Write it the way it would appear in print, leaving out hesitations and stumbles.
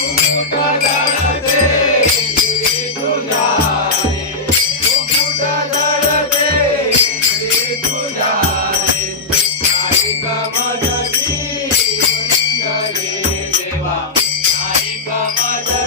मुकुट जळते श्री तुझ्या रे, मुकुट जळते श्री तुझ्या रे. नाही कमजती सुंदरी देवा, नाही कमजती